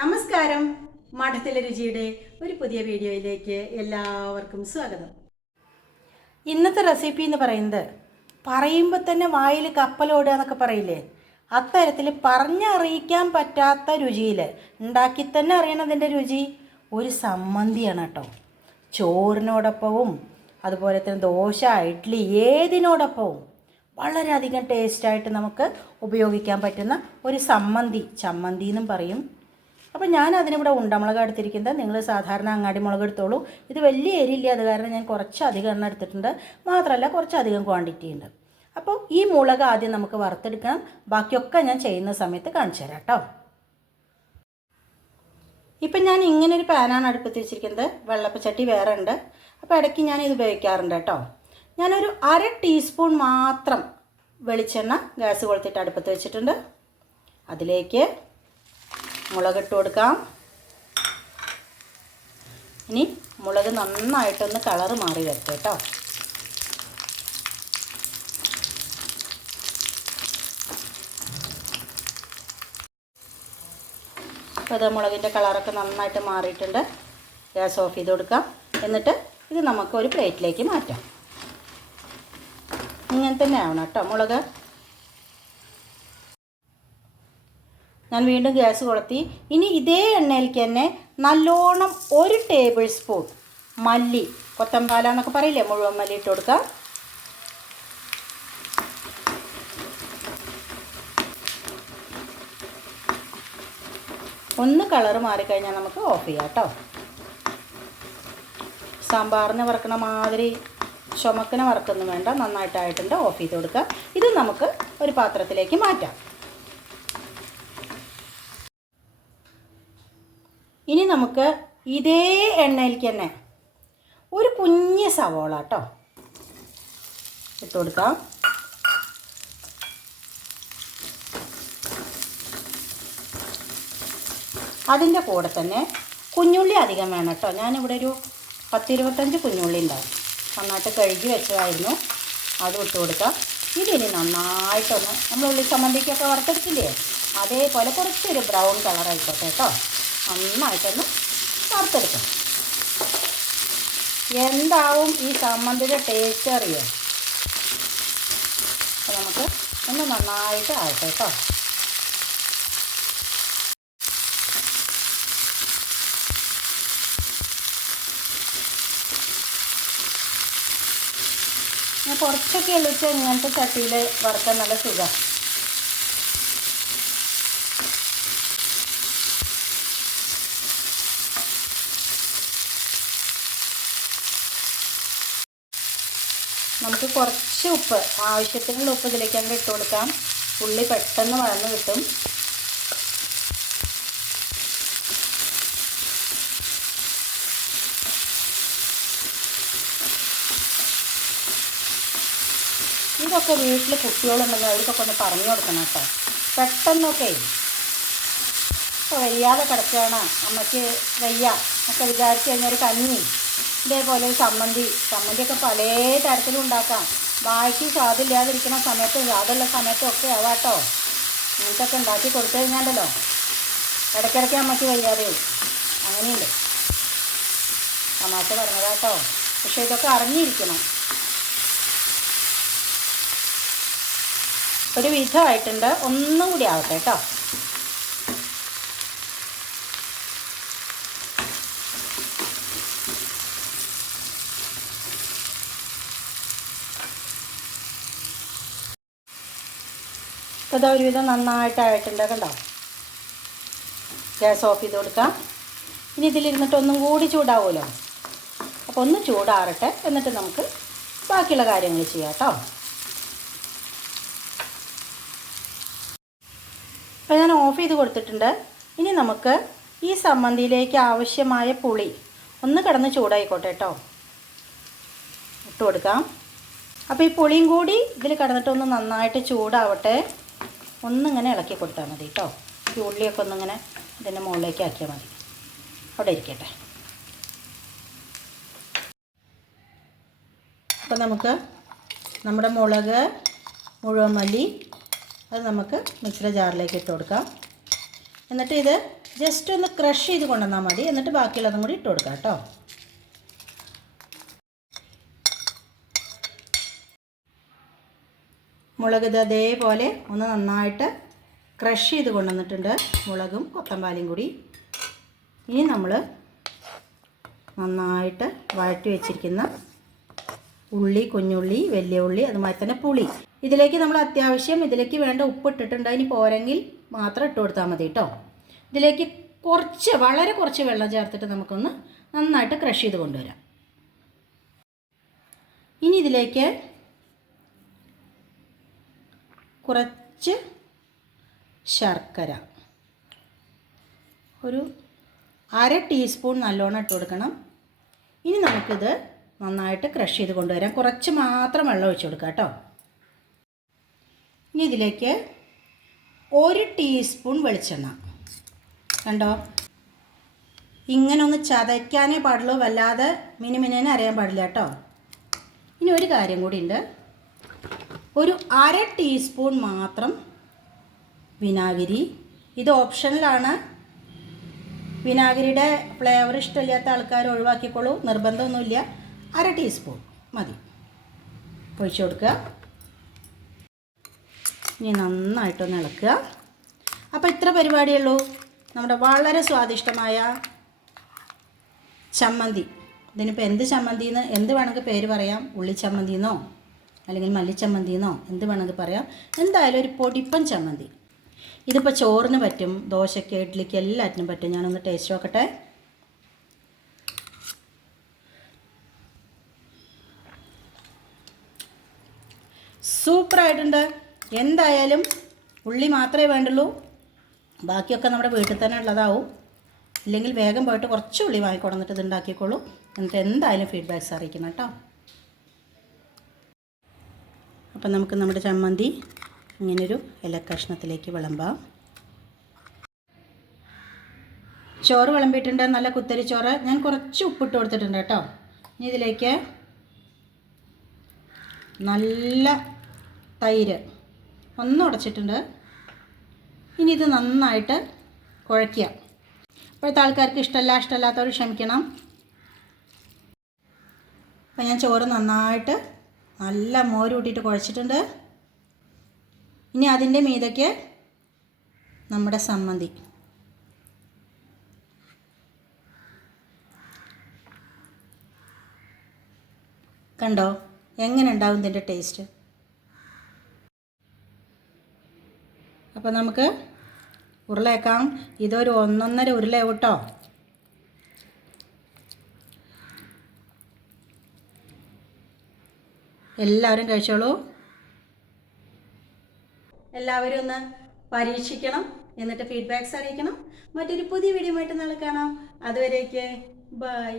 നമസ്കാരം. മഠത്തിലെ രുചിയുടെ ഒരു പുതിയ വീഡിയോയിലേക്ക് എല്ലാവർക്കും സ്വാഗതം. ഇന്നത്തെ റെസിപ്പി എന്ന് പറയുന്നത് പറയുമ്പോൾ തന്നെ വായിൽ കപ്പലോടുക എന്നൊക്കെ പറയില്ലേ? അത്തരത്തിൽ പറഞ്ഞറിയിക്കാൻ പറ്റാത്ത രുചിയിൽ ഉണ്ടാക്കി തന്നെ അറിയണതിന്റെ രുചി ഒരു സമ്മന്തിയാണ് കേട്ടോ. ചോറിനോടൊപ്പവും അതുപോലെ തന്നെ ദോശ ഇഡ്ഡലി ഏതിനോടൊപ്പവും വളരെയധികം ടേസ്റ്റായിട്ട് നമുക്ക് ഉപയോഗിക്കാൻ പറ്റുന്ന ഒരു സമ്മന്തി ചമ്മന്തി എന്നും പറയും. അപ്പോൾ ഞാൻ അതിനിവിടെ ഉണ്ടമുളക് എടുത്തിരിക്കുന്നത്. നിങ്ങൾ സാധാരണ അങ്ങാടി മുളക് എടുത്തോളൂ. ഇത് വലിയ എരിയില്ല. അത് കാരണം ഞാൻ കുറച്ചധികം എണ്ണ എടുത്തിട്ടുണ്ട്. മാത്രമല്ല കുറച്ചധികം ക്വാണ്ടിറ്റി ഉണ്ട്. അപ്പോൾ ഈ മുളക് ആദ്യം നമുക്ക് വറുത്തെടുക്കണം. ബാക്കിയൊക്കെ ഞാൻ ചെയ്യുന്ന സമയത്ത് കാണിച്ചു തരാം കേട്ടോ. ഇപ്പം ഞാൻ ഇങ്ങനെ ഒരു പാനാണ് അടുപ്പത്ത് വെച്ചിരിക്കുന്നത്. വെള്ളപ്പച്ചട്ടി വേറെ ഉണ്ട്. അപ്പോൾ ഇടയ്ക്ക് ഞാൻ ഇത് ഉപയോഗിക്കാറുണ്ട് കേട്ടോ. ഞാനൊരു അര ടീസ്പൂൺ മാത്രം വെളിച്ചെണ്ണ ഗ്യാസ് കൊളുത്തിട്ട് അടുപ്പത്ത് വെച്ചിട്ടുണ്ട്. അതിലേക്ക് മുളകിട്ട് കൊടുക്കാം. ഇനി മുളക് നന്നായിട്ടൊന്ന് കളറ് മാറി വരട്ടെ കേട്ടോ അപ്പോൾ അത് മുളകിന്റെ കളറൊക്കെ നന്നായിട്ട് മാറിയിട്ടുണ്ട്. ഗ്യാസ് ഓഫ് ചെയ്ത് കൊടുക്കാം. എന്നിട്ട് ഇത് നമുക്ക് ഒരു പ്ലേറ്റിലേക്ക് മാറ്റാം. ഇങ്ങനെ തന്നെ ആവണം കേട്ടോ മുളക്. ഞാൻ വീണ്ടും ഗ്യാസ് കൊളുത്തി. ഇനി ഇതേ എണ്ണയിലേക്ക് തന്നെ നല്ലോണം ഒരു ടേബിൾ സ്പൂൺ മല്ലി കൊത്തമ്പാല എന്നൊക്കെ പറയില്ലേ മുഴുവൻ മല്ലി ഇട്ട് കൊടുക്കാം. ഒന്ന് കളറ് മാറിക്കഴിഞ്ഞാൽ നമുക്ക് ഓഫ് ചെയ്യാം കേട്ടോ. സാമ്പാറിന് വറക്കണ മാതിരി ചുമക്കിന് വറക്കൊന്നും വേണ്ട നന്നായിട്ടായിട്ടുണ്ട് ഓഫ് ചെയ്ത് കൊടുക്കുക ഇത് നമുക്ക് ഒരു പാത്രത്തിലേക്ക് മാറ്റാം. ഇനി നമുക്ക് ഇതേ എണ്ണയിലേക്ക് തന്നെ ഒരു കുഞ്ഞ് സവോള കേട്ടോ. ഇട്ട് കൊടുക്കാം. അതിന്റെ കൂടെ തന്നെ കുഞ്ഞുള്ളി അധികം വേണം കേട്ടോ. ഞാനിവിടെ ഒരു പത്തിരുപത്തഞ്ച് കുഞ്ഞുള്ളി ഉണ്ടാവും. നന്നായിട്ട് കഴുകി വെച്ചതായിരുന്നു. അത് ഇട്ട് കൊടുക്കാം. ഇതിനി നന്നായിട്ടൊന്ന് നമ്മൾ ഉള്ളി ചമ്മന്തിക്കൊക്കെ വറുത്തെടുക്കില്ലേ? അതേപോലെ കുറച്ചൊരു ബ്രൗൺ കളറായിക്കോട്ടെ കേട്ടോ. നന്നായിട്ടൊന്ന് വറുത്തെടുക്കണം. എന്താവും ഈ ചമ്മന്തിന്റെ ടേസ്റ്റ് അറിയോ? നമുക്ക് ഒന്ന് നന്നായിട്ട് ആവട്ടെ കേട്ടോ കുറച്ചൊക്കെ എളുച്ച ഇങ്ങനത്തെ ചട്ടിയിൽ വറുക്കാൻ നല്ല സുഖം. നമുക്ക് കുറച്ച് ഉപ്പ് ആവശ്യത്തിനുള്ള ഉപ്പ് ഇതിലേക്ക് അങ്ങ് ഇട്ട് കൊടുക്കാം. ഉള്ളി പെട്ടെന്ന് വളർന്ന് കിട്ടും. ഇതൊക്കെ വീട്ടിൽ കുട്ടികളുണ്ടെങ്കിൽ അവർക്കൊക്കെ ഒന്ന് പറഞ്ഞു കൊടുക്കണം കേട്ടോ. പെട്ടെന്നൊക്കെ ഇപ്പോൾ വയ്യാതെ കിടക്കുകയാണ്. അമ്മയ്ക്ക് വയ്യ. ഒക്കെ വിചാരിച്ചു കഴിഞ്ഞാൽ ഒരു കഞ്ഞി. ഇതേപോലെ ചമ്മന്തി ചമ്മന്തിയൊക്കെ പല തരത്തിലും ഉണ്ടാക്കാം. വായിക്ക് സ്വാദില്ലാതിരിക്കുന്ന സമയത്ത് സ്വാദുള്ള സമയത്തും ഒക്കെ ആവാട്ടോ. ഇങ്ങനത്തൊക്കെ ഉണ്ടാക്കി കൊടുത്തു കഴിഞ്ഞാണ്ടല്ലോ. ഇടയ്ക്കിടയ്ക്ക് അമ്മയ്ക്ക് വയ്യാതെ. അങ്ങനെയുണ്ട്. തമാശ പറഞ്ഞതാട്ടോ. പക്ഷേ ഇതൊക്കെ അറിഞ്ഞിരിക്കണം. ഒരു വിധമായിട്ടുണ്ട്. ഒന്നും കൂടി ആവട്ടെ കേട്ടോ ഇപ്പോൾ ഇതാ ഒരുവിധം നന്നായിട്ടായിട്ടുണ്ട് കണ്ടോ ഗ്യാസ് ഓഫ് ചെയ്ത് കൊടുക്കാം ഇനി ഇതിലിരുന്നിട്ട് ഒന്നും കൂടി ചൂടാവുമല്ലോ. അപ്പോൾ ഒന്ന് ചൂടാറട്ടെ. എന്നിട്ട് നമുക്ക് ബാക്കിയുള്ള കാര്യങ്ങൾ ചെയ്യാം കേട്ടോ. അപ്പോൾ ഞാൻ ഓഫ് ചെയ്ത് കൊടുത്തിട്ടുണ്ട്. ഇനി നമുക്ക് ഈ സമ്മന്തിയിലേക്ക് ആവശ്യമായ പുളി ഒന്ന് കിടന്ന് ചൂടായിക്കോട്ടെ കേട്ടോ. ഇട്ട് കൊടുക്കാം. അപ്പോൾ ഈ പുളിയും കൂടി ഇതിൽ കിടന്നിട്ടൊന്ന് നന്നായിട്ട് ചൂടാവട്ടെ. ഒന്നിങ്ങനെ ഇളക്കി കൊടുത്താൽ മതി കേട്ടോ. ഈ ഉള്ളിയൊക്കെ ഒന്നിങ്ങനെ ഇതിന്റെ മുകളിലേക്ക് ആക്കിയാൽ മതി. അവിടെ ഇരിക്കട്ടെ. അപ്പോൾ നമുക്ക് നമ്മുടെ മുളക് മുഴുവൻ മല്ലി അത് നമുക്ക് മിക്സിയുടെ ജാറിലേക്ക് ഇട്ട് കൊടുക്കാം. എന്നിട്ട് ഇത് ജസ്റ്റ് ഒന്ന് ക്രഷ് ചെയ്ത് കൊണ്ടുവന്നാൽ മതി. എന്നിട്ട് ബാക്കിയുള്ളതും കൂടി ഇട്ട് കൊടുക്കാം കേട്ടോ. മുളക് ഇത് അതേപോലെ ഒന്ന് നന്നായിട്ട് ക്രഷ് ചെയ്ത് കൊണ്ടുവന്നിട്ടുണ്ട്. മുളകും കൊത്തമ്പാലും കൂടി. ഇനി നമ്മൾ നന്നായിട്ട് വഴറ്റി വെച്ചിരിക്കുന്ന ഉള്ളി കുഞ്ഞുള്ളി വലിയ ഉള്ളി അതുമാതിരി തന്നെ പുളി. ഇതിലേക്ക് നമ്മൾ അത്യാവശ്യം ഇതിലേക്ക് വേണ്ട ഉപ്പ് ഇട്ടിട്ടുണ്ട്. ഇനി പോരെങ്കിൽ മാത്രം ഇട്ട് കൊടുത്താൽ മതി കേട്ടോ ഇതിലേക്ക് കുറച്ച് വളരെ കുറച്ച് വെള്ളം ചേർത്തിട്ട് നമുക്കൊന്ന് നന്നായിട്ട് ക്രഷ് ചെയ്ത് കൊണ്ടുവരാം. ഇനി ഇതിലേക്ക് കുറച്ച് ശർക്കര. ഒരു അര ടീസ്പൂൺ നല്ലോണം ഇട്ട് കൊടുക്കണം. ഇനി നമുക്കിത് നന്നായിട്ട് ക്രഷ് ചെയ്ത് കൊണ്ടുവരാം. കുറച്ച് മാത്രം വെള്ളം ഒഴിച്ചു കൊടുക്കുക കേട്ടോ. ഇനി ഇതിലേക്ക് ഒരു ടീസ്പൂൺ വെളിച്ചെണ്ണ. കണ്ടോ? ഇങ്ങനെ ഒന്ന് ചതയ്ക്കാനേ പാടുള്ളൂ. വല്ലാതെ മിനിമിനേനെ അറിയാൻ പാടില്ല കേട്ടോ. ഇനി ഒരു കാര്യം കൂടി ഉണ്ട്. ഒരു അര ടീസ്പൂൺ മാത്രം വിനാഗിരി. ഇത് ഓപ്ഷനിലാണ്. വിനാഗിരിയുടെ ഫ്ലേവർ ഇഷ്ടമില്ലാത്ത ആൾക്കാർ ഒഴിവാക്കിക്കോളൂ. നിർബന്ധമൊന്നുമില്ല. അര ടീസ്പൂൺ മതി. ഒഴിച്ചു കൊടുക്കുക. ഇനി നന്നായിട്ടൊന്ന് ഇളക്കുക. അപ്പോൾ ഇത്ര പരിപാടിയുള്ളൂ നമ്മുടെ വളരെ സ്വാദിഷ്ടമായ ചമ്മന്തി. ഇതിനിപ്പോൾ എന്ത് ചമ്മന്തിന്ന് എന്ത് വേണമെങ്കിൽ പേര് പറയാം. ഉള്ളി ചമ്മന്തി എന്നോ അല്ലെങ്കിൽ മല്ലിച്ചമ്മന്തി എന്നോ എന്ത് വേണമെങ്കിൽ പറയാം. എന്തായാലും ഒരു പൊടിപ്പൻ ചമ്മന്തി. ഇതിപ്പോൾ ചോറിന് പറ്റും ദോശയ്ക്ക് ഇഡ്ഡലിക്ക് എല്ലാറ്റിനും പറ്റും. ഞാനൊന്ന് ടേസ്റ്റ് നോക്കട്ടെ. സൂപ്പറായിട്ടുണ്ട്. എന്തായാലും ഉള്ളി മാത്രമേ വേണ്ടുള്ളൂ. ബാക്കിയൊക്കെ നമ്മുടെ വീട്ടിൽ തന്നെ ഉള്ളതാവും. ഇല്ലെങ്കിൽ വേഗം പോയിട്ട് കുറച്ച് ഉള്ളി വാങ്ങിക്കൊടന്നിട്ട് ഇത് ഉണ്ടാക്കിക്കോളൂ എന്നിട്ട് എന്തായാലും ഫീഡ്ബാക്ക്സ് അറിയിക്കണം കേട്ടോ. അപ്പം നമുക്ക് നമ്മുടെ ചമ്മന്തി ഇങ്ങനൊരു ഇല കഷ്ണത്തിലേക്ക് വിളമ്പാം. ചോറ് വിളമ്പിയിട്ടുണ്ട്. നല്ല കുത്തരി ചോറ്. ഞാൻ കുറച്ച് ഉപ്പിട്ട് കൊടുത്തിട്ടുണ്ട് കേട്ടോ. ഇനി ഇതിലേക്ക് നല്ല തൈര് ഒന്ന് ഉടച്ചിട്ടുണ്ട്. ഇനി ഇത് നന്നായിട്ട് കുഴയ്ക്കുക. ഇപ്പോഴത്തെ ആൾക്കാർക്ക് ഇഷ്ടമല്ല ഇഷ്ടമല്ലാത്തവർ ക്ഷമിക്കണം. അപ്പം ഞാൻ ചോറ് നന്നായിട്ട് നല്ല മോര് കൂട്ടിയിട്ട് കുഴച്ചിട്ടുണ്ട്. ഇനി അതിന്റെ മീതയ്ക്ക് നമ്മുടെ സമ്മന്തി. കണ്ടോ? എങ്ങനെ ഉണ്ടാവും ഇതിന്റെ ടേസ്റ്റ്? അപ്പോൾ നമുക്ക് ഉരുളയേക്കാം ഇതൊരു ഒന്നൊന്നര ഉരുളയാവും കേട്ടോ. എല്ലാവരും കഴിച്ചോളൂ. എല്ലാവരും ഒന്ന് പരീക്ഷിക്കണം എന്നിട്ട് ഫീഡ്ബാക്സ് അറിയിക്കണം. മറ്റൊരു പുതിയ വീഡിയോ ആയിട്ട് നാളെ കാണാം. അതുവരേക്ക് ബൈ